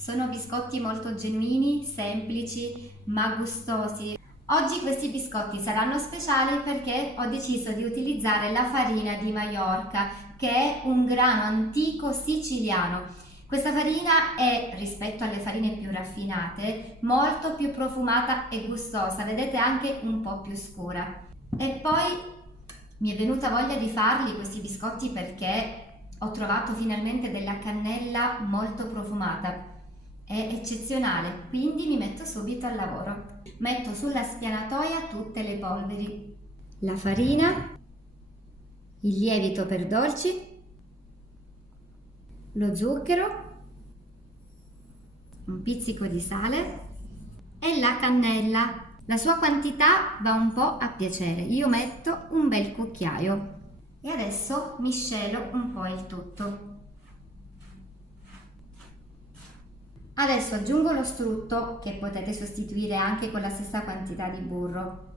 Sono biscotti molto genuini, semplici ma gustosi. Oggi questi biscotti saranno speciali perché ho deciso di utilizzare la farina di Maiorca, che è un grano antico siciliano. Questa farina è, rispetto alle farine più raffinate, molto più profumata e gustosa, vedete, anche un po' più scura. E poi mi è venuta voglia di farli questi biscotti perché ho trovato finalmente della cannella molto profumata. È eccezionale, quindi mi metto subito al lavoro. Metto sulla spianatoia tutte le polveri, la farina, il lievito per dolci, lo zucchero, un pizzico di sale e la cannella. La sua quantità va un po' a piacere, io metto un bel cucchiaio e adesso miscelo un po' il tutto. Adesso aggiungo lo strutto, che potete sostituire anche con la stessa quantità di burro,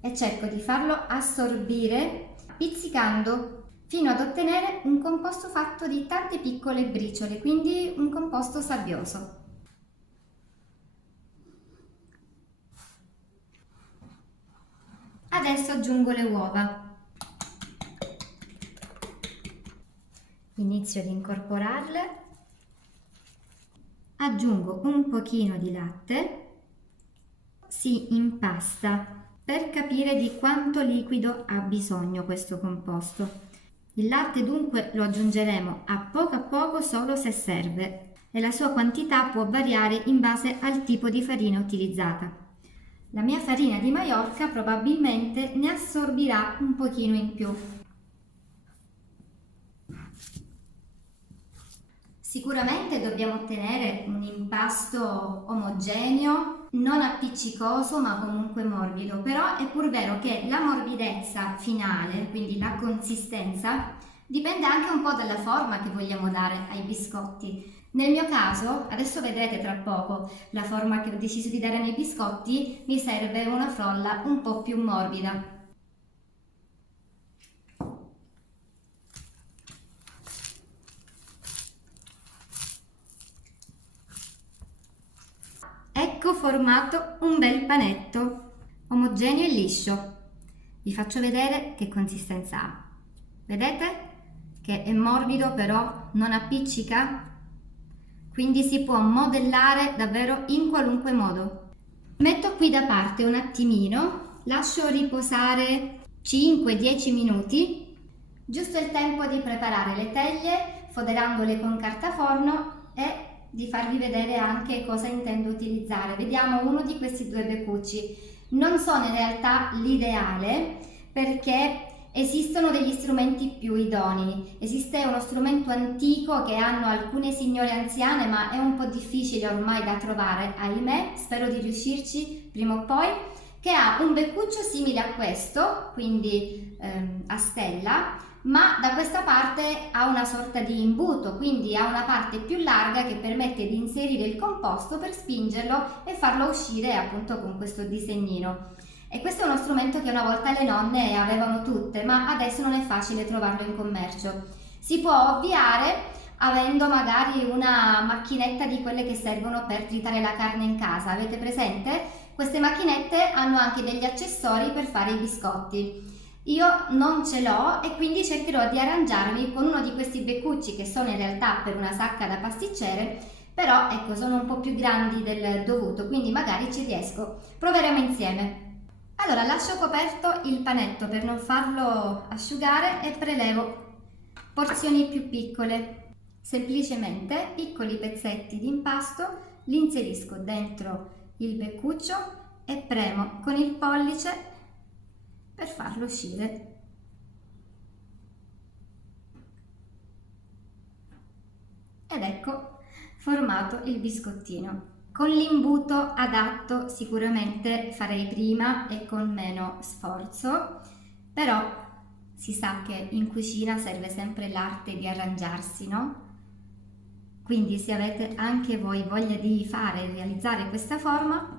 e cerco di farlo assorbire pizzicando fino ad ottenere un composto fatto di tante piccole briciole, quindi un composto sabbioso. Adesso aggiungo le uova. Inizio ad incorporarle. Aggiungo un pochino di latte, si impasta per capire di quanto liquido ha bisogno questo composto. Il latte dunque lo aggiungeremo a poco solo se serve e la sua quantità può variare in base al tipo di farina utilizzata. La mia farina di Maiorca probabilmente ne assorbirà un pochino in più. Sicuramente dobbiamo ottenere un impasto omogeneo, non appiccicoso ma comunque morbido, però è pur vero che la morbidezza finale, quindi la consistenza, dipende anche un po' dalla forma che vogliamo dare ai biscotti. Nel mio caso, adesso vedrete tra poco la forma che ho deciso di dare ai miei biscotti, mi serve una frolla un po' più morbida. Ecco formato un bel panetto, omogeneo e liscio. Vi faccio vedere che consistenza ha. Vedete che è morbido però non appiccica? Quindi si può modellare davvero in qualunque modo. Metto qui da parte un attimino, lascio riposare 5-10 minuti, giusto il tempo di preparare le teglie, foderandole con carta forno e di farvi vedere anche cosa intendo utilizzare. Vediamo uno di questi due beccucci. Non sono in realtà l'ideale perché esistono degli strumenti più idonei. Esiste uno strumento antico che hanno alcune signore anziane, ma è un po' difficile ormai da trovare, ahimè, spero di riuscirci prima o poi, che ha un beccuccio simile a questo, quindi a stella, ma da questa parte ha una sorta di imbuto, quindi ha una parte più larga che permette di inserire il composto per spingerlo e farlo uscire appunto con questo disegnino. E questo è uno strumento che una volta le nonne avevano tutte, ma adesso non è facile trovarlo in commercio. Si può ovviare avendo magari una macchinetta di quelle che servono per tritare la carne in casa, avete presente? Queste macchinette hanno anche degli accessori per fare i biscotti. Io non ce l'ho e quindi cercherò di arrangiarmi con uno di questi beccucci che sono in realtà per una sacca da pasticcere, però ecco, sono un po' più grandi del dovuto, quindi magari ci riesco. Proveremo insieme. Allora lascio coperto il panetto per non farlo asciugare e prelevo porzioni più piccole. Semplicemente piccoli pezzetti di impasto li inserisco dentro il beccuccio e premo con il pollice per farlo uscire. Ed ecco formato il biscottino. Con l'imbuto adatto sicuramente farei prima e con meno sforzo, però si sa che in cucina serve sempre l'arte di arrangiarsi, no? Quindi se avete anche voi voglia di fare e realizzare questa forma,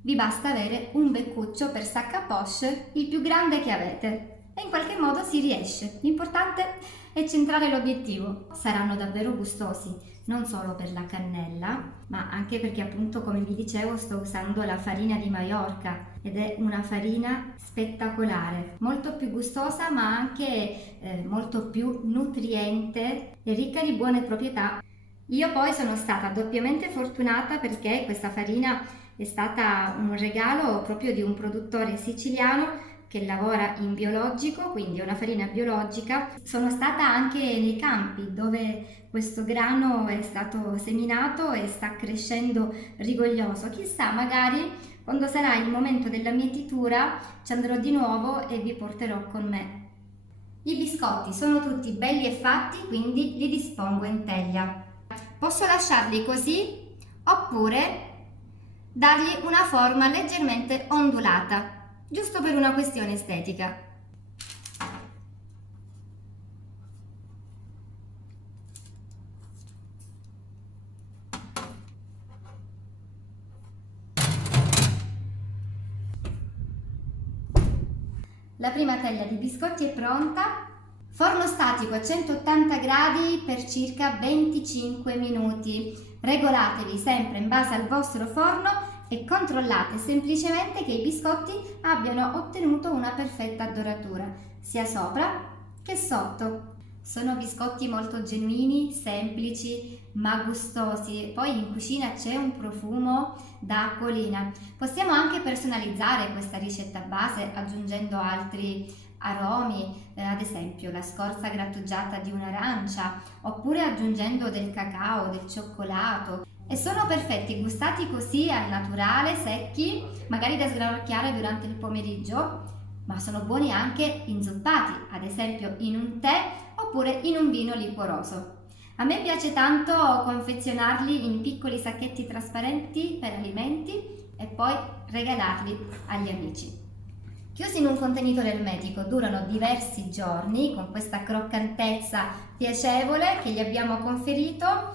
vi basta avere un beccuccio per sac à poche il più grande che avete e in qualche modo si riesce. L'importante e centrare l'obiettivo. Saranno davvero gustosi, non solo per la cannella, ma anche perché appunto, come vi dicevo, sto usando la farina di Maiorca ed è una farina spettacolare, molto più gustosa ma anche molto più nutriente e ricca di buone proprietà. Io poi sono stata doppiamente fortunata perché questa farina è stata un regalo proprio di un produttore siciliano che lavora in biologico, quindi è una farina biologica. Sono stata anche nei campi dove questo grano è stato seminato e sta crescendo rigoglioso. Chissà, magari quando sarà il momento della mietitura ci andrò di nuovo e vi porterò con me. I biscotti sono tutti belli e fatti, quindi li dispongo in teglia. Posso lasciarli così oppure dargli una forma leggermente ondulata, giusto per una questione estetica. La prima teglia di biscotti è pronta. Forno statico a 180 gradi per circa 25 minuti. Regolatevi sempre in base al vostro forno e controllate semplicemente che i biscotti abbiano ottenuto una perfetta doratura, sia sopra che sotto. Sono biscotti molto genuini, semplici ma gustosi. Poi in cucina c'è un profumo da acquolina. Possiamo anche personalizzare questa ricetta base aggiungendo altri aromi, ad esempio la scorza grattugiata di un'arancia, oppure aggiungendo del cacao, del cioccolato. E sono perfetti gustati così al naturale, secchi, magari da sgranocchiare durante il pomeriggio, ma sono buoni anche inzuppati, ad esempio in un tè oppure in un vino liquoroso. A me piace tanto confezionarli in piccoli sacchetti trasparenti per alimenti e poi regalarli agli amici. Chiusi in un contenitore ermetico, durano diversi giorni con questa croccantezza piacevole che gli abbiamo conferito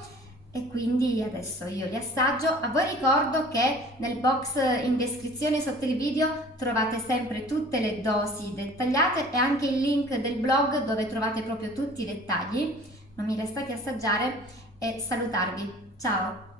e quindi adesso io li assaggio. A voi ricordo che nel box in descrizione sotto il video trovate sempre tutte le dosi dettagliate e anche il link del blog dove trovate proprio tutti i dettagli. Non mi resta che assaggiare e salutarvi. Ciao!